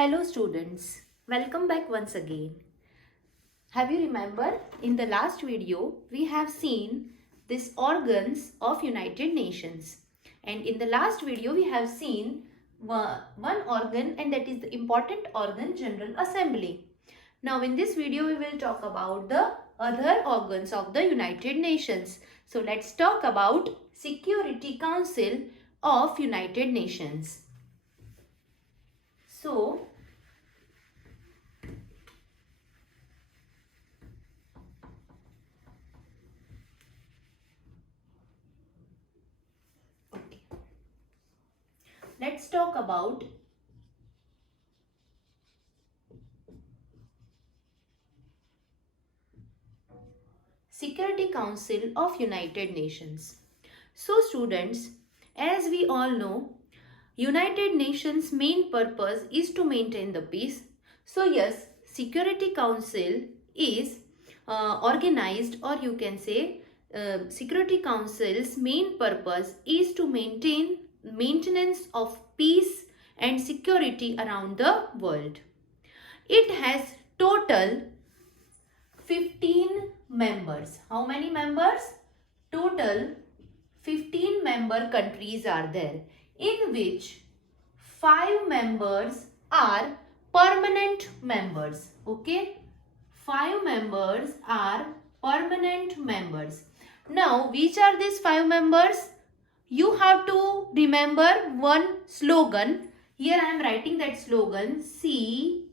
Hello students, welcome back once again. Have you remember in the last video we have seen these organs of United Nations, and in the last video we have seen one organ, and that is the important organ, General Assembly. Now in this video we will talk about the other organs of the United Nations. So let's talk about Security Council of United Nations. So let's talk about Security Council of United Nations. So students, as we all know, United Nations main purpose is to maintain the peace. So yes, Security Council is organized, or you can say Security Council's main purpose is to maintenance of peace and security around the world. It has total 15 members. How many members? Total 15 member countries are there, in which 5 members are permanent members. Okay, 5 members are permanent members. Now, which are these 5 members? You have to remember one slogan. Here I am writing that slogan, CRWF.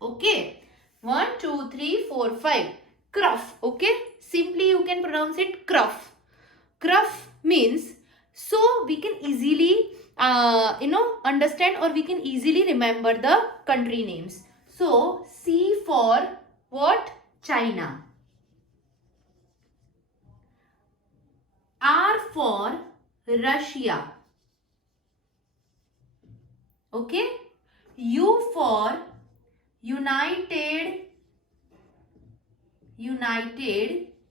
Okay, 1, 2, 3, 4, 5. CRUF. Okay, simply you can pronounce it CRUF. CRUF means, so we can easily understand, or we can easily remember the country names. So C for what? China. R for Russia. Okay, U for United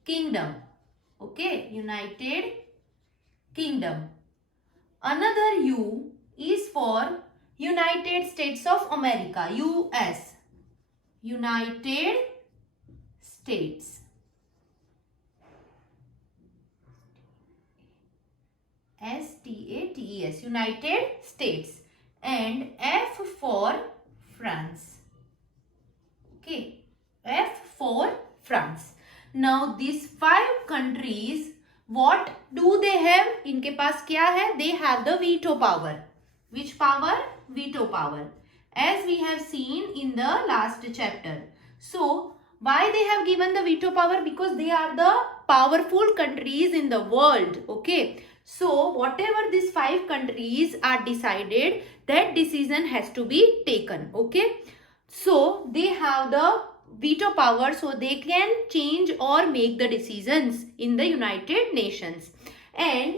Kingdom. Okay, United Kingdom. Another U is for United States of America, US. United States. STATES, United States. And F for France. Okay, F for France. Now these 5 countries, what do they have? इनके पास क्या है? They have the veto power. Which power? Veto power. As we have seen in the last chapter. So why they have given the veto power? Because they are the powerful countries in the world. Okay. So whatever these 5 countries are decided, that decision has to be taken. Okay. So they have the veto power, so they can change or make the decisions in the United Nations. And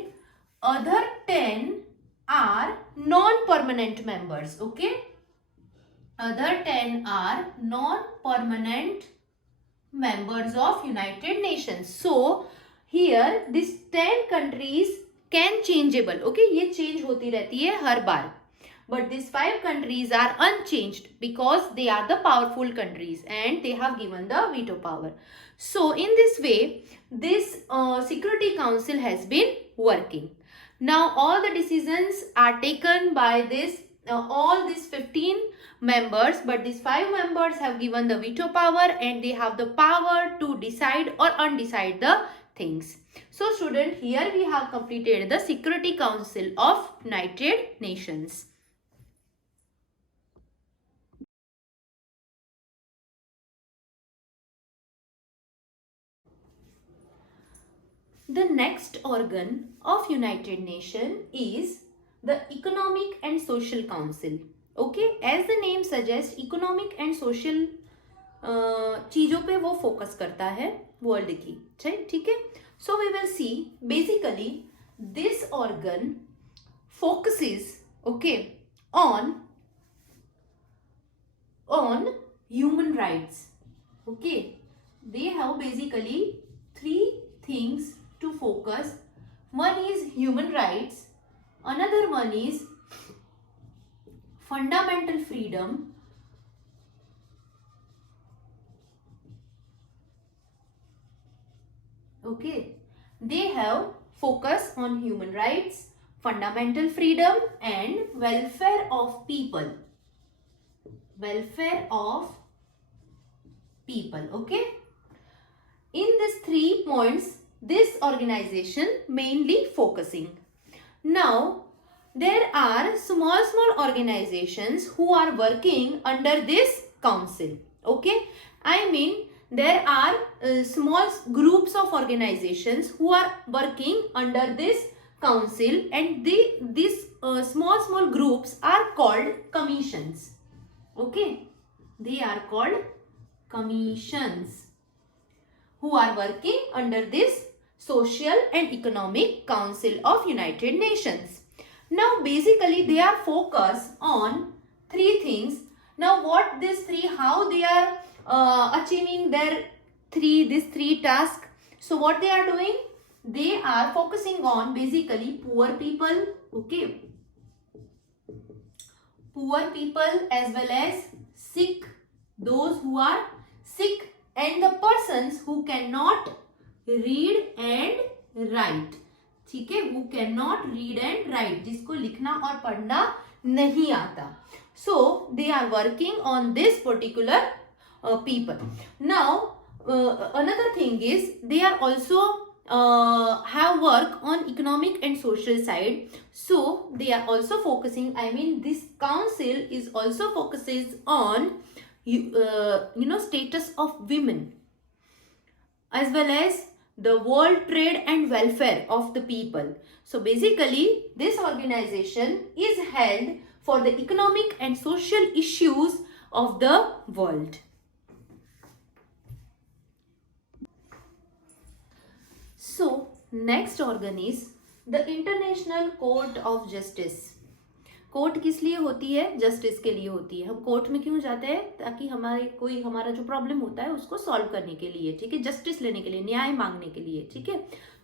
other 10 are non-permanent members. Okay. Other 10 are non-permanent members of United Nations. So here these 10 countries can changeable. Okay, ये change होती रहती है हर बार. But these 5 countries are unchanged because they are the powerful countries and they have given the veto power. So in this way, this Security Council has been working. Now all the decisions are taken by this all these 15 members, but these 5 members have given the veto power and they have the power to decide or undecide the things. So student, here we have completed the Security Council of United Nations. The next organ of United Nations is the Economic and Social Council. Okay, as the name suggests, economic and social चीजों पे वो focus करता है world की. ठीक है. So we will see basically this organ focuses, okay, on human rights. Okay, they have basically 3 things to focus. One is human rights, another one is fundamental freedom, okay, they have focus on human rights, fundamental freedom and welfare of people. Welfare of people, okay. In these 3 points, this organization mainly focusing. Now, there are small organizations who are working under this council, okay. I mean, there are small groups of organizations who are working under this council, and these small groups are called commissions, okay. They are called commissions who are working under this Social and Economic Council of United Nations. Now basically they are focused on 3 things. Now what these 3, how they are achieving their these three tasks. So what they are doing? They are focusing on basically poor people, okay. Poor people as well as sick, those who are sick, and the persons who cannot read and write, ठीक है, who cannot read and write, जिसको लिखना और पढ़ना नहीं आता. So they are working on this particular people. Now another thing is they are also have work on economic and social side. So they are also focusing, I mean this council is also focuses on status of women as well as the world trade and welfare of the people. So basically this organization is held for the economic and social issues of the world. So next organ is the International Court of Justice. Court किस लिए होती है? Justice के लिए होती है. हम court में क्यों जाते हैं? ताकि हमारा जो प्रॉब्लम होता है उसको सॉल्व करने के लिए, ठीक है, जस्टिस लेने के लिए, न्याय मांगने के लिए, ठीक है.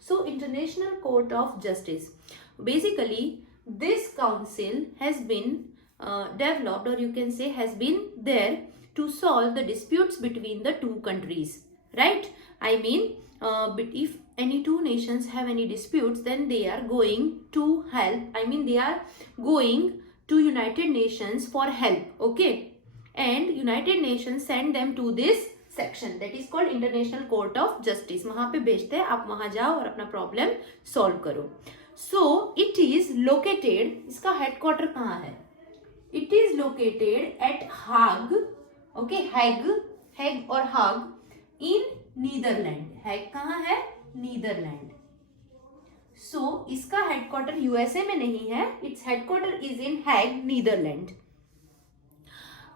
So International court of Justice, basically this council has been developed, or you can say has been there to solve the disputes between the 2 countries, right? I mean but if any 2 nations have any disputes, then they are going to help, I mean they are going to United Nations for help, okay, and United Nations send them to this section that is called International Court of Justice. वहाँ पे भेजते हैं, आप वहाँ जाओ और अपना problem solve करो. So it is located, इसका हेडक्वार्टर कहाँ है? It is located at Hague, okay, Hague और Hague in नीदरलैंड. हैग कहाँ है? नीदरलैंड. सो इसका हेडक्वार्टर यूएसए में नहीं है, it's headquarter is in Hague, Netherlands.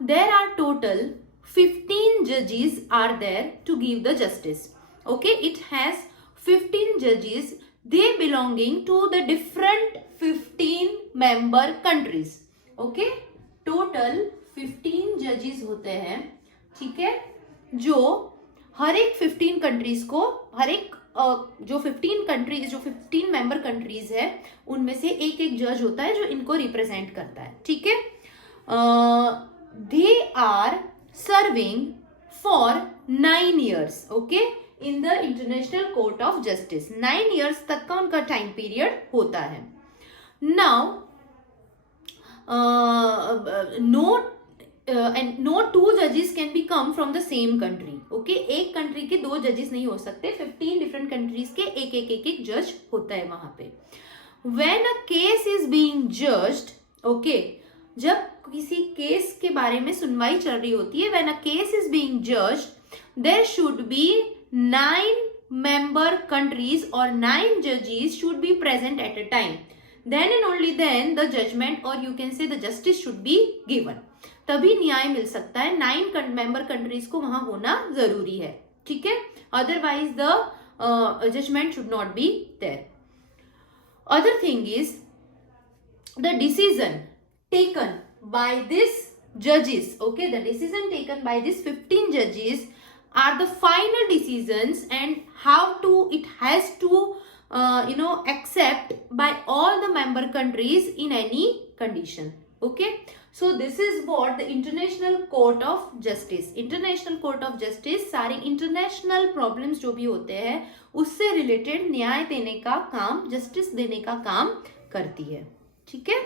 There are total 15 judges are there to give the justice, okay. It has 15 judges, they belonging to the different 15 member countries, okay. Total 15 judges होते हैं, ठीक है, जो हर एक 15 countries को, हर एक जो 15 countries, जो 15 मेंबर कंट्रीज है, उनमें से एक जज होता है जो इनको रिप्रेजेंट करता है, ठीक है. They are serving for 9 years, okay, in the international court of justice. 9 years तक का उनका टाइम पीरियड होता है. Now no 2 judges can be come from the same country, okay. एक कंट्री के 2 जजेस नहीं हो सकते, 15 डिफरेंट कंट्रीज के एक जज होता है वहां पे. when a case is being judged, okay, जब किसी केस के बारे में सुनवाई चल रही होती है, when a case is being judged, there should be 9 member countries or 9 judges should be present at a time. Then and only then the judgment, or you can say the justice should be given. तभी न्याय मिल सकता है. 9 member countries को वहां होना जरूरी है, ठीक है, otherwise the judgement should not be there. Other thing is the decision taken by this जजेस, okay, the decision taken by this 15 जजेस are the final decisions, and how to it has to accept by all the member countries in any condition, okay, so this is what the international court of justice. International court of justice सारी international problems जो भी होते हैं उससे related न्याय देने का काम, जस्टिस देने का काम करती है. ठीक है.